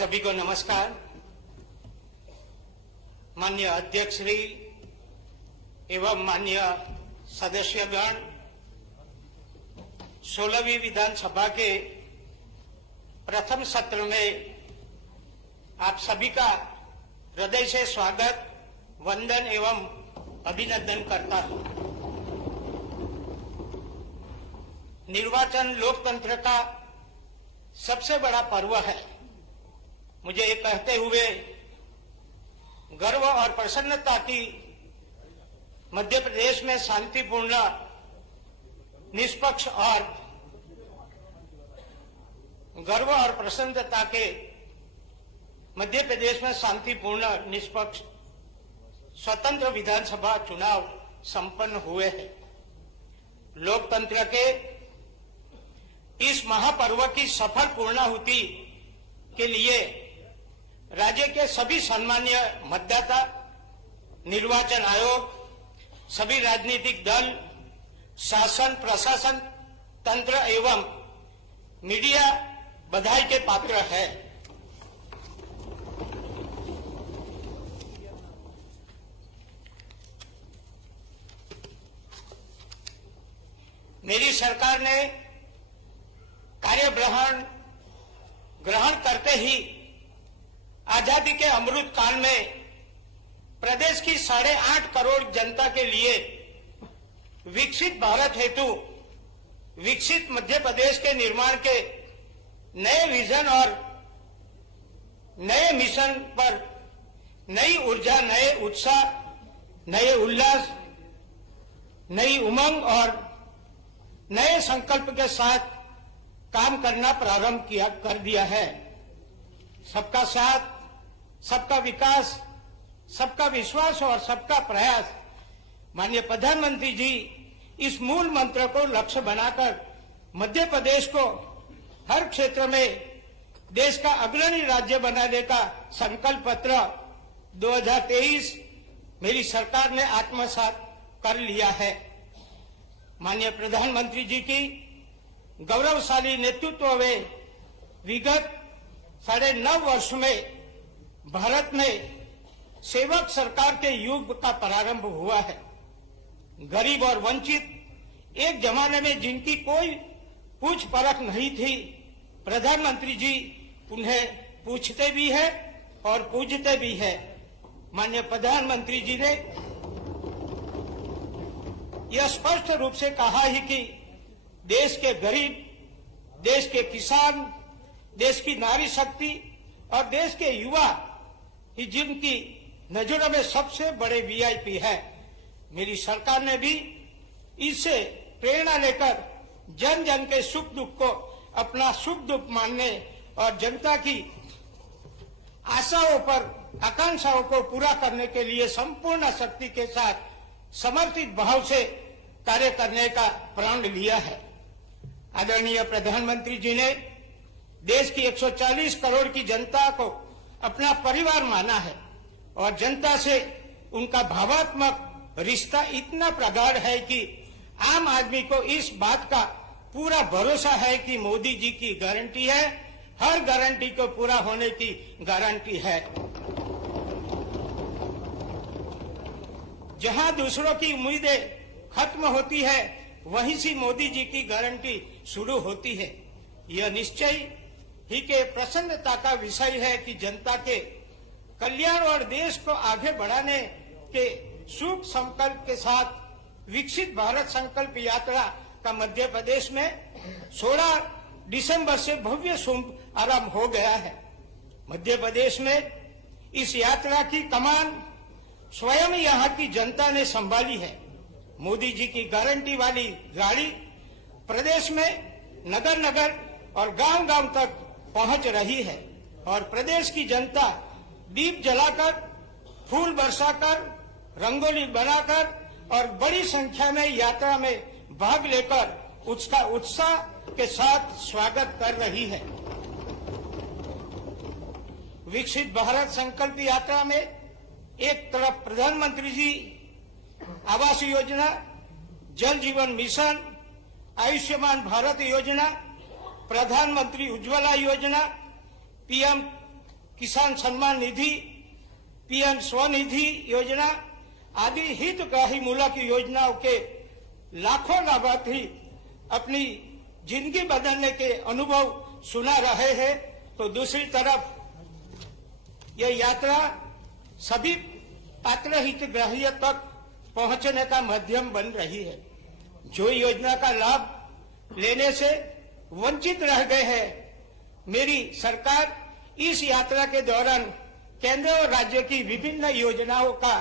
सभी को नमस्कार। माननीय अध्यक्ष श्री एवं माननीय सदस्यगण, 16वीं विधानसभा के प्रथम सत्र में आप सभी का हृदय से स्वागत, वंदन एवं अभिनंदन करता हूं। निर्वाचन लोकतंत्र का सबसे बड़ा पर्व है। मुझे ये कहते हुए गर्व और प्रसन्नता की मध्य प्रदेश में शांतिपूर्ण, निष्पक्ष और गर्व और प्रसन्नता के मध्य प्रदेश में शांतिपूर्ण, निष्पक्ष, स्वतंत्र विधानसभा चुनाव संपन्न हुए हैं। लोकतंत्र के इस महापर्व की सफल पूर्णाहुति के लिए राज्य के सभी सम्मानीय मतदाता, निर्वाचन आयोग, सभी राजनीतिक दल, शासन प्रशासन तंत्र एवं मीडिया बधाई के पात्र है। मेरी सरकार ने कार्यभार ग्रहण करते ही आजादी के अमृत काल में प्रदेश की 8.5 करोड़ जनता के लिए विकसित भारत हेतु विकसित मध्य प्रदेश के निर्माण के नए विजन और नए मिशन पर नई ऊर्जा, नए उत्साह, नए उल्लास, नई उमंग और नए संकल्प के साथ काम करना प्रारंभ कर दिया है। सबका साथ, सबका विकास, सबका विश्वास और सबका प्रयास, माननीय प्रधानमंत्री जी इस मूल मंत्र को लक्ष्य बनाकर मध्य प्रदेश को हर क्षेत्र में देश का अग्रणी राज्य बनाने का संकल्प पत्र 2023 मेरी सरकार ने आत्मसात कर लिया है। माननीय प्रधानमंत्री जी की गौरवशाली नेतृत्व में विगत 9.5 वर्ष में भारत में सेवक सरकार के युग का प्रारंभ हुआ है। गरीब और वंचित एक जमाने में जिनकी कोई पूछ परख नहीं थी, प्रधानमंत्री जी उन्हें पूछते भी है और पूजते भी है। माननीय प्रधानमंत्री जी ने यह स्पष्ट रूप से कहा ही कि देश के गरीब, देश के किसान, देश की नारी शक्ति और देश के युवा ही जिनकी नजरों में सबसे बड़े वीआईपी है। मेरी सरकार ने भी इससे प्रेरणा लेकर जन जन के सुख दुख को अपना सुख दुख मानने और जनता की आशाओं पर, आकांक्षाओं को पूरा करने के लिए संपूर्ण शक्ति के साथ समर्पित भाव से कार्य करने का प्रण लिया है। आदरणीय प्रधानमंत्री जी ने देश की 140 करोड़ की जनता को अपना परिवार माना है और जनता से उनका भावात्मक रिश्ता इतना प्रगाढ़ है कि आम आदमी को इस बात का पूरा भरोसा है कि मोदी जी की गारंटी है, हर गारंटी को पूरा होने की गारंटी है। जहां दूसरों की उम्मीदें खत्म होती है, वहीं से मोदी जी की गारंटी शुरू होती है। यह निश्चय ही के प्रसन्नता का विषय है कि जनता के कल्याण और देश को आगे बढ़ाने के शुभ संकल्प के साथ विकसित भारत संकल्प यात्रा का मध्य प्रदेश में 16 दिसंबर से भव्य शुभ आरंभ हो गया है। मध्य प्रदेश में इस यात्रा की कमान स्वयं यहाँ की जनता ने संभाली है। मोदी जी की गारंटी वाली गाड़ी प्रदेश में नगर नगर और गांव गांव तक पहुंच रही है और प्रदेश की जनता दीप जलाकर, फूल बरसाकर, रंगोली बनाकर और बड़ी संख्या में यात्रा में भाग लेकर उसका उत्साह के साथ स्वागत कर रही है। विकसित भारत संकल्प यात्रा में एक तरफ प्रधानमंत्री जी आवास योजना, जल जीवन मिशन, आयुष्मान भारत योजना, प्रधानमंत्री उज्ज्वला योजना, पीएम किसान सम्मान निधि, पीएम स्वनिधि योजना आदि हितग्राही मूलक योजनाओं के लाखों लाभार्थी अपनी जिंदगी बदलने के अनुभव सुना रहे हैं, तो दूसरी तरफ यह यात्रा सभी पात्र हितग्राहियों तक पहुंचने का माध्यम बन रही है। जो योजना का लाभ लेने से वंचित रह गए हैं, मेरी सरकार इस यात्रा के दौरान केंद्र और राज्य की विभिन्न योजनाओं का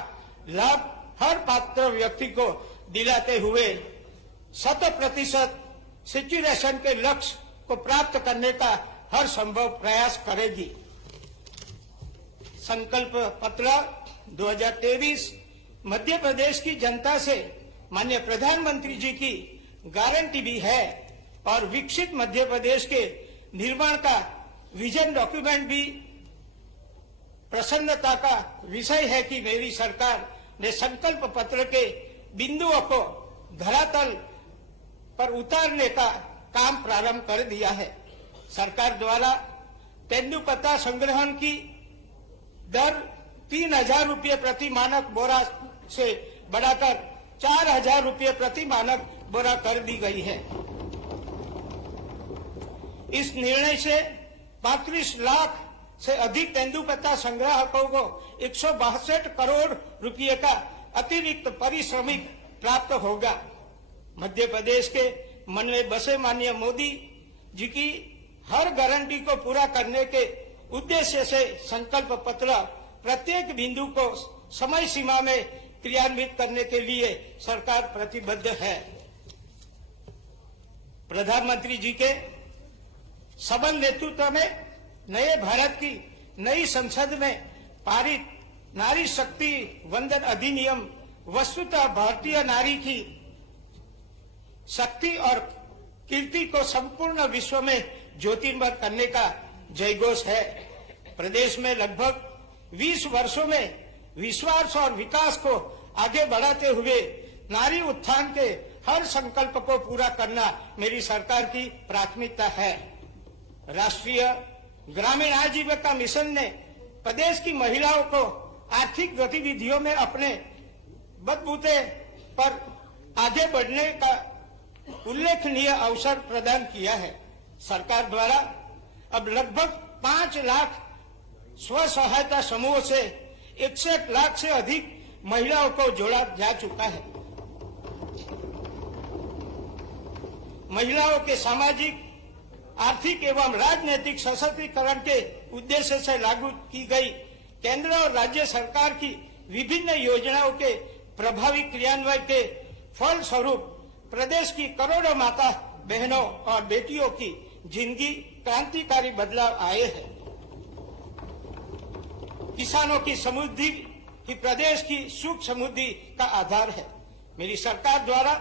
लाभ हर पात्र व्यक्ति को दिलाते हुए 100% सैचुरेशन के लक्ष्य को प्राप्त करने का हर संभव प्रयास करेगी। संकल्प पत्र 2023 मध्य प्रदेश की जनता से माननीय प्रधानमंत्री जी की गारंटी भी है और विकसित मध्य प्रदेश के निर्माण का विजन डॉक्यूमेंट भी प्रसन्नता का विषय है कि मेरी सरकार ने संकल्प पत्र के बिंदुओं को धरातल पर उतारने का काम प्रारंभ कर दिया है। सरकार द्वारा तेंदुपत्ता संग्रहण की दर 3,000 रुपये प्रति मानक बोरा से बढ़ाकर 4,000 रुपये प्रति मानक बोरा कर दी गई है। इस निर्णय से 35 लाख से अधिक तेंदुपत्ता संग्राहकों को 162 करोड़ रुपये का अतिरिक्त पारिश्रमिक प्राप्त होगा। मध्य प्रदेश के मन में बसे माननीय मोदी जी की हर गारंटी को पूरा करने के उद्देश्य से संकल्प पत्र प्रत्येक बिंदु को समय सीमा में क्रियान्वित करने के लिए सरकार प्रतिबद्ध है। प्रधानमंत्री जी के सबल नेतृत्व में नए भारत की नई संसद में पारित नारी शक्ति वंदन अधिनियम वस्तुतः भारतीय नारी की शक्ति और कीर्ति को संपूर्ण विश्व में ज्योतिर्मय करने का जयघोष है। प्रदेश में लगभग 20 वर्षों में विश्वास और विकास को आगे बढ़ाते हुए नारी उत्थान के हर संकल्प को पूरा करना मेरी सरकार की प्राथमिकता है। राष्ट्रीय ग्रामीण आजीविका मिशन ने प्रदेश की महिलाओं को आर्थिक गतिविधियों में अपने बलबूते पर आगे बढ़ने का उल्लेखनीय अवसर प्रदान किया है। सरकार द्वारा अब लगभग 5 लाख स्व सहायता समूह से 61 लाख से अधिक महिलाओं को जोड़ा जा चुका है। महिलाओं के सामाजिक, आर्थिक एवं राजनीतिक सशक्तिकरण के उद्देश्य से लागू की गई केंद्र और राज्य सरकार की विभिन्न योजनाओं के प्रभावी क्रियान्वयन के फल स्वरूप प्रदेश की करोड़ों माता बहनों और बेटियों की जिंदगी क्रांतिकारी बदलाव आए हैं। किसानों की समृद्धि ही प्रदेश की सुख समृद्धि का आधार है। मेरी सरकार द्वारा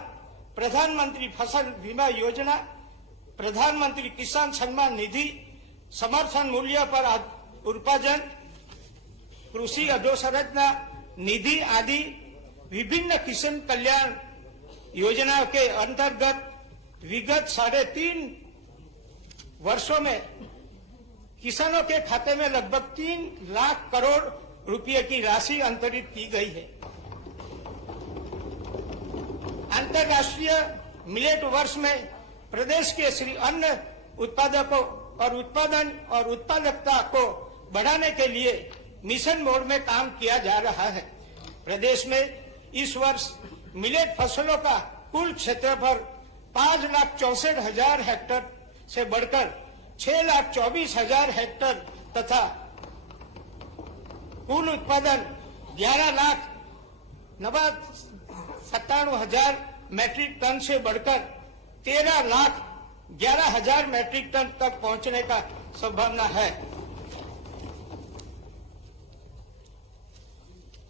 प्रधानमंत्री फसल बीमा योजना, प्रधानमंत्री किसान सम्मान निधि, समर्थन मूल्य पर उत्पादन, कृषि अधोसंरचना निधि आदि विभिन्न किसान कल्याण योजना के अंतर्गत विगत 3.5 वर्षों में किसानों के खाते में लगभग 3 लाख करोड़ रुपए की राशि अंतरित की गई है। अंतर्राष्ट्रीय मिलेट वर्ष में प्रदेश के श्री अन्न उत्पादकों और उत्पादन और उत्पादकता को बढ़ाने के लिए मिशन मोड में काम किया जा रहा है। प्रदेश में इस वर्ष मिलेट फसलों का कुल क्षेत्रफल 5,64,000 हेक्टेयर से बढ़कर 6,24,000 हेक्टेयर तथा कुल उत्पादन 11,97,000 मैट्रिक टन से बढ़कर 13,11,000 मैट्रिक टन तक पहुंचने का संभावना है।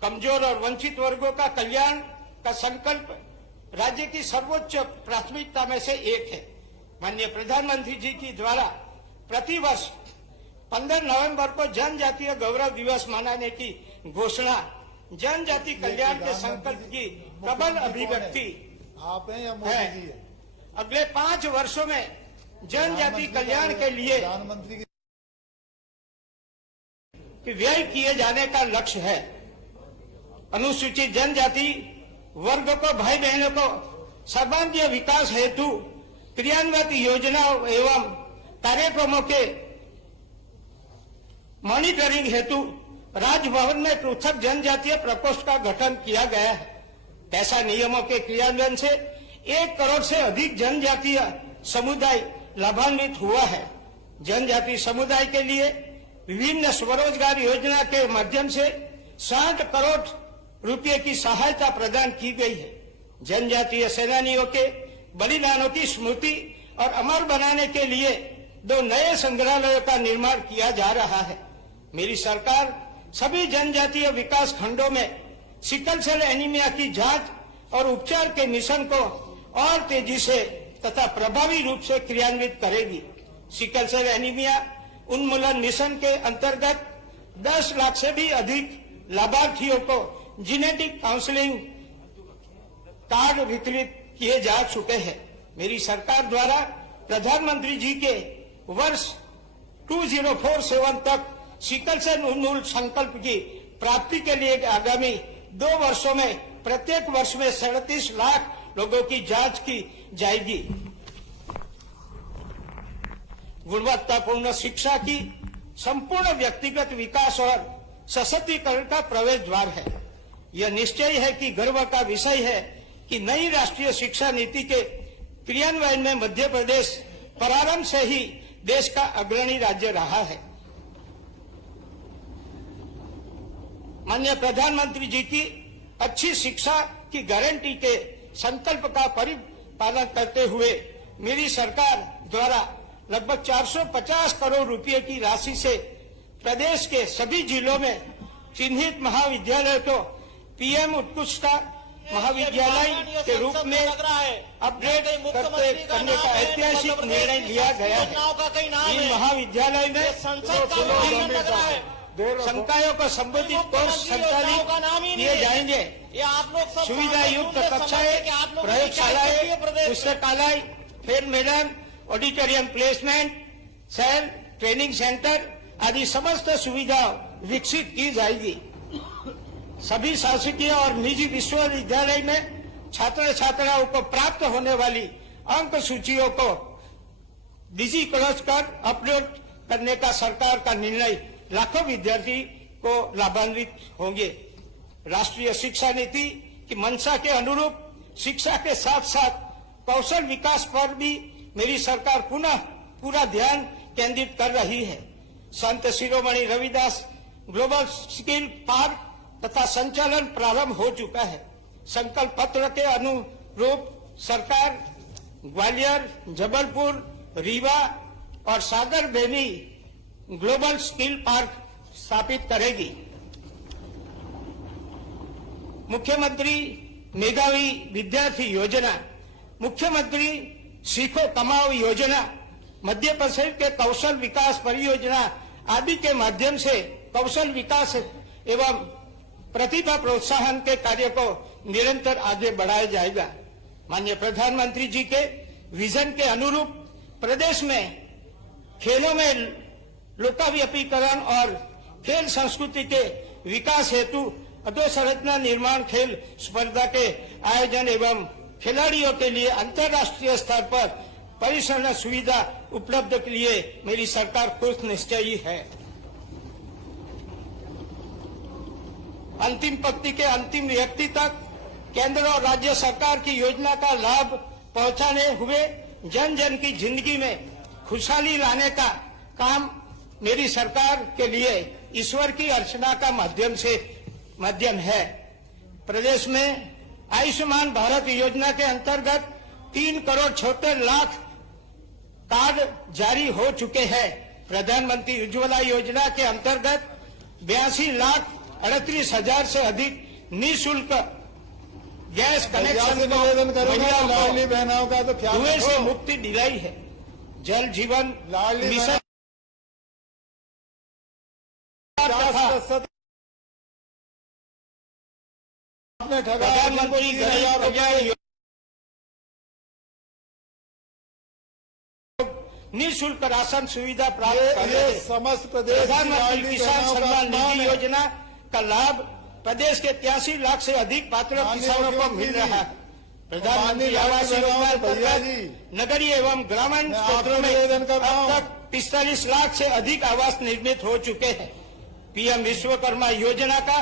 कमजोर और वंचित वर्गों का कल्याण का संकल्प राज्य की सर्वोच्च प्राथमिकता में से एक है। माननीय प्रधानमंत्री जी की द्वारा प्रतिवर्ष 15 नवंबर को जनजातीय गौरव दिवस मनाने की घोषणा जनजाति कल्याण के संकल्प की प्रबल अभिव्यक्ति है। अगले 5 वर्षों में जनजाति कल्याण के लिए कि व्यय किए जाने का लक्ष्य है। अनुसूचित जनजाति वर्ग को, भाई बहनों को सर्वांगीण विकास हेतु क्रियान्वित योजनाओं एवं कार्यक्रमों के मॉनिटरिंग हेतु राजभवन में पृथक जनजातीय प्रकोष्ठ का गठन किया गया है। ऐसा नियमों के क्रियान्वयन से 1 करोड़ से अधिक जनजातीय समुदाय लाभान्वित हुआ है। जनजातीय समुदाय के लिए विभिन्न स्वरोजगार योजना के माध्यम से 60 करोड़ रुपए की सहायता प्रदान की गई है। जनजातीय सेनानियों के बलिदानों की स्मृति और अमर बनाने के लिए 2 नए संग्रहालयों का निर्माण किया जा रहा है। मेरी सरकार सभी जनजातीय विकास खंडों में सिकल सेल एनीमिया की जांच और उपचार के मिशन को और तेजी से तथा प्रभावी रूप से क्रियान्वित करेगी। सिकल सेल एनीमिया उन्मूलन मिशन के अंतर्गत 10 लाख से भी अधिक लाभार्थियों को जेनेटिक काउंसलिंग कार्ड वितरित किए जा चुके हैं। मेरी सरकार द्वारा प्रधानमंत्री जी के वर्ष 2047 तक सिकल सेल उन्मूलन संकल्प की प्राप्ति के लिए आगामी 2 वर्षों में प्रत्येक वर्ष में 37 लाख लोगों की जांच की जाएगी। गुणवत्तापूर्ण शिक्षा की संपूर्ण व्यक्तिगत विकास और सशक्तिकरण का प्रवेश द्वार है। यह निश्चय है कि गर्व का विषय है कि नई राष्ट्रीय शिक्षा नीति के क्रियान्वयन में मध्य प्रदेश प्रारंभ से ही देश का अग्रणी राज्य रहा है। माननीय प्रधानमंत्री जी की अच्छी शिक्षा की गारंटी के संकल्प का परिपालन करते हुए मेरी सरकार द्वारा लगभग 450 करोड़ रुपए की राशि से प्रदेश के सभी जिलों में चिन्हित महाविद्यालय को पीएम उत्कृष्टता महाविद्यालय के रूप में अपग्रेड करने का ऐतिहासिक निर्णय लिया गया है। इन महाविद्यालय में संकायों को संबंधित कोर्स संचालित किए जाएंगे। सुविधा युक्त कक्षाएं, प्रयोगशालाएं, पुस्तकालय, फिल्म मैदान, auditorium placement, cell, training centre आदि समस्त सुविधा विकसित की जाएगी। सभी शासकीय और निजी विश्वविद्यालय में छात्र छात्राओं को प्राप्त होने वाली अंक सूचियों को डिजिटलाइज कर अपलोड करने का सरकार का निर्णय लाखों विद्यार्थी को लाभान्वित होंगे। राष्ट्रीय शिक्षा नीति की मंशा के अनुरूप शिक्षा के साथ साथ कौशल विकास पर भी मेरी सरकार पुनः पूरा ध्यान केंद्रित कर रही है। Sant Shiromani Ravidas global skill park तथा संचालन प्रारंभ हो चुका है। संकल्प पत्र के अनुरूप सरकार ग्वालियर, जबलपुर, रीवा और सागर बेनी ग्लोबल स्किल पार्क स्थापित करेगी। मुख्यमंत्री मेधावी विद्यार्थी योजना, मुख्यमंत्री सीखो कमाओ योजना, मध्य प्रदेश के कौशल विकास परियोजना आदि के माध्यम से कौशल विकास एवं प्रतिभा प्रोत्साहन के कार्य को निरंतर आगे बढ़ाया जाएगा। माननीय प्रधानमंत्री जी के विजन के अनुरूप प्रदेश में खेलों में लोकाभिमुखीकरण और खेल संस्कृति के विकास हेतु अधोसंरचना निर्माण, खेल स्पर्धा के आयोजन एवं खिलाड़ियों के लिए अंतर्राष्ट्रीय स्तर पर परिचालन सुविधा उपलब्ध के लिए मेरी सरकार कृत निश्चयी है। अंतिम पंक्ति के अंतिम व्यक्ति तक केंद्र और राज्य सरकार की योजना का लाभ पहुंचाने हुए जन जन की जिंदगी में खुशहाली लाने का काम मेरी सरकार के लिए ईश्वर की अर्चना का माध्यम है। प्रदेश में आयुष्मान भारत योजना के अंतर्गत 3 करोड़ 76 लाख कार्ड जारी हो चुके हैं। प्रधानमंत्री उज्ज्वला योजना के अंतर्गत 82,38,000 से अधिक निःशुल्क गैस कनेक्शन लाडली बहनों का तो ख्याल धुएं से मुक्ति दिलाई है। जल जीवन मिशन आपने ठगा प्रधानमंत्री गरीब कल्याण निःशुल्क राशन सुविधा प्राप्त कर ये रहे हैं। समस्त प्रदेश की प्रधानमंत्री लाडली किसान बहनों का सम्मान अपमान निधि है। योजना का लाभ प्रदेश के 83 लाख से अधिक पात्र माननीय किसानों को मुख्यमंत्री मिल जी, रहा है। प्रधानमंत्री माननीय आवास लाडली योजना बहनों, भैया अंतर्गत जी, नगरीय एवं ग्रामीण मैं क्षेत्रों आपसे में निवेदन कर रहा अब हूं। तक 45 लाख से अधिक आवास निर्मित हो चुके हैं। पीएम विश्वकर्मा योजना का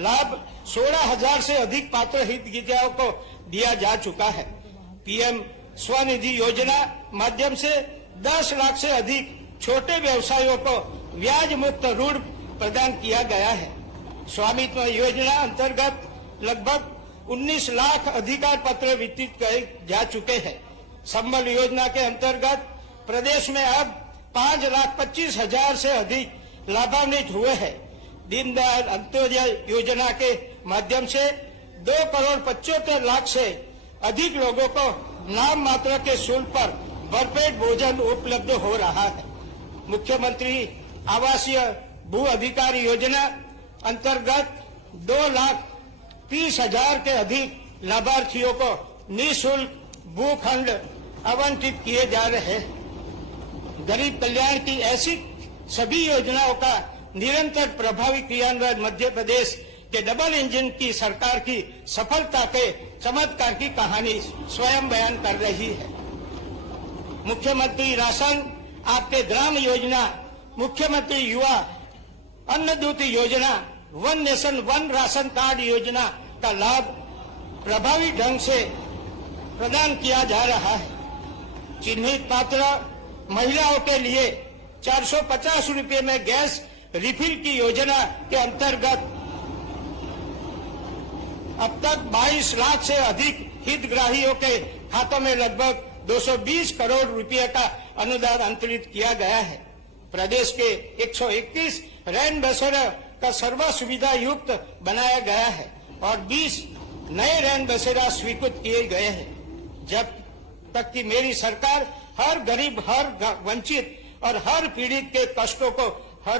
लाभ 16,000 से अधिक पात्र हितग्राहियों को दिया जा चुका है। पीएम स्वनिधि योजना माध्यम से 10 लाख से अधिक छोटे व्यवसायियों को ब्याज मुक्त ऋण प्रदान किया गया है। स्वामित्व योजना अंतर्गत लगभग 19 लाख अधिकार पत्र वितरित किए जा चुके हैं। संबल योजना के अंतर्गत प्रदेश में अब 5,25,000 से अधिक लाभान्वित हुए हैं। दीनदयाल अंत्योदय योजना के माध्यम से 2,75 लाख से अधिक लोगों को नाम मात्र के शुल्क पर भरपेट भोजन उपलब्ध हो रहा है। मुख्यमंत्री आवासीय भू अधिकार योजना अंतर्गत 2,30,000 के अधिक लाभार्थियों को निःशुल्क भूखंड आवंटित किए जा रहे हैं। गरीब कल्याण की ऐसी सभी योजनाओं का निरंतर प्रभावी क्रियान्वयन मध्य प्रदेश के डबल इंजन की सरकार की सफलता के चमत्कार की कहानी स्वयं बयान कर रही है। मुख्यमंत्री राशन आपके ग्राम योजना, मुख्यमंत्री युवा अन्नदूत योजना, one nation one ration card योजना का लाभ प्रभावी ढंग से प्रदान किया जा रहा है। चिन्हित पात्र महिलाओं के लिए 450 रुपये में गैस रिफिल की योजना के अंतर्गत अब तक 22 लाख से अधिक हितग्राहियों के खातों में लगभग 220 करोड़ रुपए का अनुदान अंतरित किया गया है। प्रदेश के 121 रैन बसेरा का सर्व सुविधा युक्त बनाया गया है और 20 नए रैन बसेरा स्वीकृत किए गए हैं। जब तक कि मेरी सरकार हर गरीब, हर वंचित और हर पीड़ित के कष्टों को हर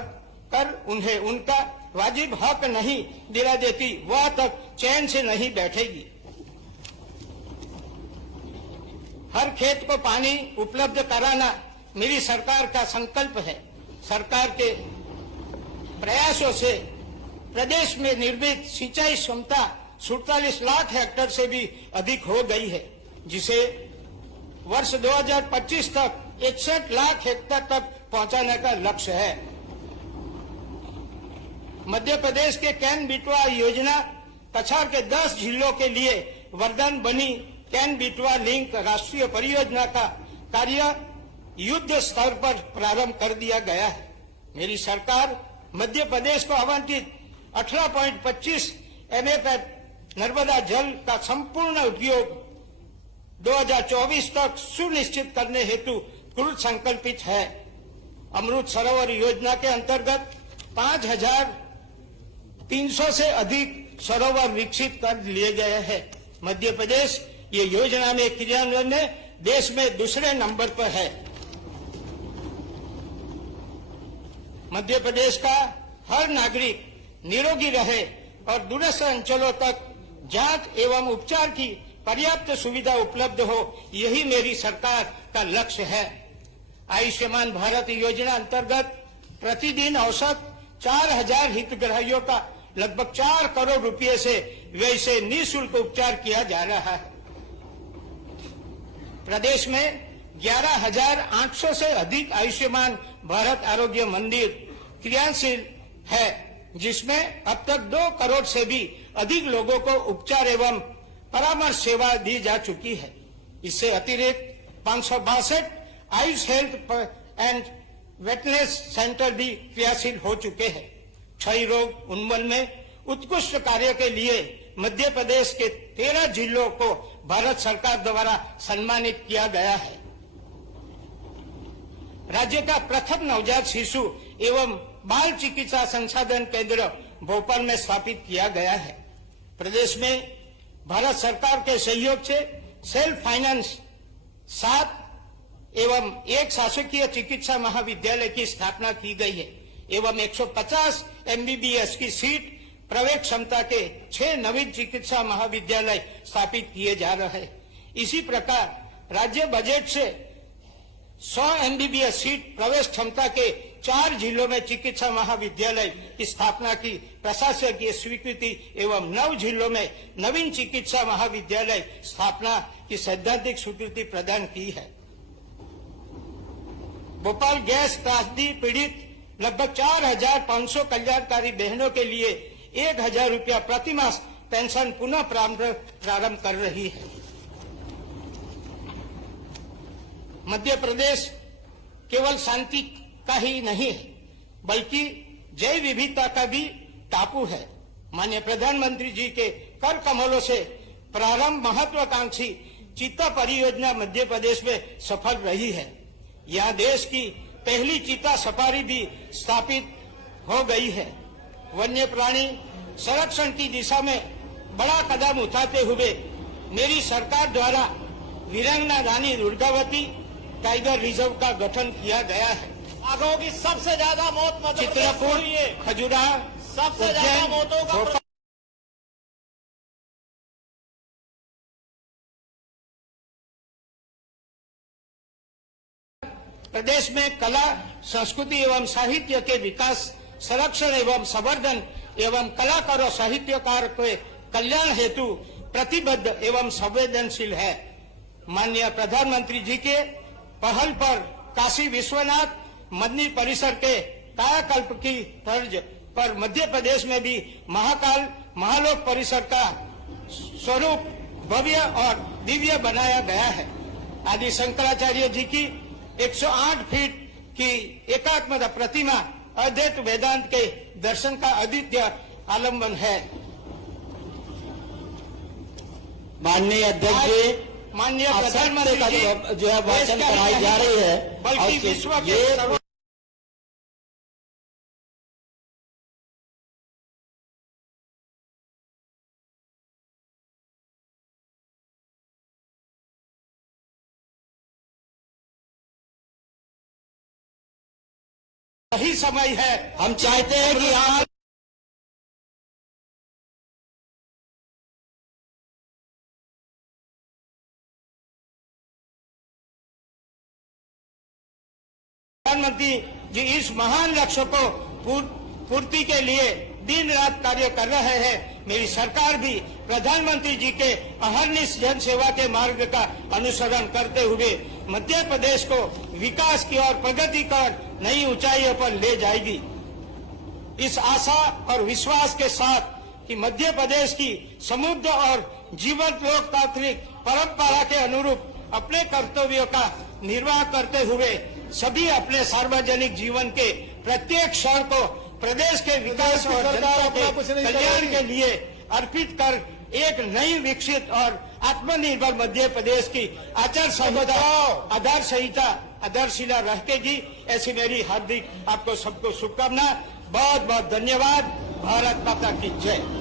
कर उन्हें उनका वाजिब हक नहीं दिला देती, वह तक चैन से नहीं बैठेगी। हर खेत को पानी उपलब्ध कराना मेरी सरकार का संकल्प है। सरकार के प्रयासों से प्रदेश में निर्मित सिंचाई क्षमता 47 लाख हेक्टेयर से भी अधिक हो गई है, जिसे वर्ष 2025 तक 61 लाख हेक्टेयर तक पहुंचाने का लक्ष्य है। मध्य प्रदेश के कैन बिटवा योजना कछार के 10 जिलों के लिए वरदान बनी। कैन बिटवा लिंक राष्ट्रीय परियोजना का कार्य युद्ध स्तर पर प्रारंभ कर दिया गया है। मेरी सरकार मध्य प्रदेश को आवंटित 18.25 MF नर्मदा जल का संपूर्ण उपयोग 2024 तक सुनिश्चित करने हेतु कृत संकल्पित है। अमृत सरोवर योजना के अंतर्गत 5,300 से अधिक सरोवर विकसित कर लिए गए हैं। मध्य प्रदेश ये योजना में क्रियान्वयन में देश में दूसरे नंबर पर है। मध्य प्रदेश का हर नागरिक निरोगी रहे और दूरस्थ अंचलों तक जांच एवं उपचार की पर्याप्त सुविधा उपलब्ध हो, यही मेरी सरकार का लक्ष्य है। आयुष्मान भारत योजना अंतर्गत प्रतिदिन औसत 4,000 हितग्राहियों का लगभग 4 करोड़ रुपए से व्यय से निःशुल्क उपचार किया जा रहा है। प्रदेश में 11,800 से अधिक आयुष्मान भारत आरोग्य मंदिर क्रियाशील है, जिसमें अब तक 2 करोड़ से भी अधिक लोगों को उपचार एवं परामर्श सेवा दी जा चुकी है। इससे अतिरिक्त 562 आयुष हेल्थ एंड वेटनेस सेंटर भी क्रियाशील हो चुके हैं। क्षय रोग उन्मूलन में उत्कृष्ट कार्य के लिए मध्य प्रदेश के 13 जिलों को भारत सरकार द्वारा सम्मानित किया गया है। राज्य का प्रथम नवजात शिशु एवं बाल चिकित्सा संसाधन केंद्र भोपाल में स्थापित किया गया है। प्रदेश में भारत सरकार के सहयोग से सेल्फ फाइनेंस 7 एवं 1 शासकीय चिकित्सा महाविद्यालय की स्थापना की गई है एवं 150 MBBS की सीट प्रवेश क्षमता के 6 नवीन चिकित्सा महाविद्यालय स्थापित किए जा रहे हैं। इसी प्रकार राज्य बजट से 100 MBBS सीट प्रवेश क्षमता के 4 जिलों में चिकित्सा महाविद्यालय की स्थापना की प्रशासकीय स्वीकृति एवं 9 जिलों में नवीन चिकित्सा महाविद्यालय स्थापना की सैद्धांतिक स्वीकृति प्रदान की है। भोपाल गैस त्रासदी पीड़ित लगभग 4,500 कल्याणकारी बहनों के लिए 1,000 रुपया प्रतिमास पेंशन पुनः प्रारंभ कर रही है। मध्य प्रदेश केवल शांति का ही नहीं है बल्कि जैव विविधता का भी टापू है। माननीय प्रधानमंत्री जी के कर कमलों से प्रारंभ महत्वाकांक्षी चीता परियोजना मध्य प्रदेश में सफल रही है। यहाँ देश की पहली चीता सफारी भी स्थापित हो गई है। वन्य प्राणी संरक्षण की दिशा में बड़ा कदम उठाते हुए मेरी सरकार द्वारा वीरांगना रानी दुर्गावती टाइगर रिजर्व का गठन किया गया है। बाघों की सबसे ज्यादा मौत मध्य प्रदेश में चित्रकूट, हुई है। खजुराहो, सबसे ज्यादा मौतों का प्रदेश में कला, संस्कृति एवं साहित्य के विकास, संरक्षण एवं संवर्धन एवं कलाकार और साहित्यकार के कल्याण हेतु प्रतिबद्ध एवं संवेदनशील है। माननीय प्रधानमंत्री जी के पहल पर काशी विश्वनाथ मंदिर परिसर के कायाकल्प की तर्ज पर मध्य प्रदेश में भी महाकाल महालोक परिसर का स्वरूप भव्य और दिव्य बनाया गया है। आदि शंकराचार्य जी की 108 फीट की एकात्मता प्रतिमा अद्वैत वेदांत के दर्शन का अद्वितीय आलम्बन है। माननीय अध्यक्ष जी, माननीय प्रधानमंत्री जी जो है वाचन कराई जा रही है, बल्कि विश्व के सही समय है। हम चाहते हैं कि आप प्रधानमंत्री जी इस महान लक्ष्य को पूर्ति के लिए दिन रात कार्य कर रहे हैं। मेरी सरकार भी प्रधानमंत्री जी के अहर्निश जन सेवा के मार्ग का अनुसरण करते हुए मध्य प्रदेश को विकास की और प्रगति कर नई ऊंचाइयों पर ले जाएगी। इस आशा और विश्वास के साथ कि मध्य प्रदेश की समृद्ध और जीवंत लोकतांत्रिक परंपरा के अनुरूप अपने कर्तव्यों का निर्वाह करते हुए सभी अपने सार्वजनिक जीवन के प्रत्येक क्षण को प्रदेश के विकास और जनता के कल्याण के लिए अर्पित कर एक नई विकसित और आत्मनिर्भर मध्य प्रदेश की आचार संहिता आधारशिला रहेगी। ऐसी मेरी हार्दिक आपको सबको शुभकामना। बहुत बहुत धन्यवाद। भारत माता की जय।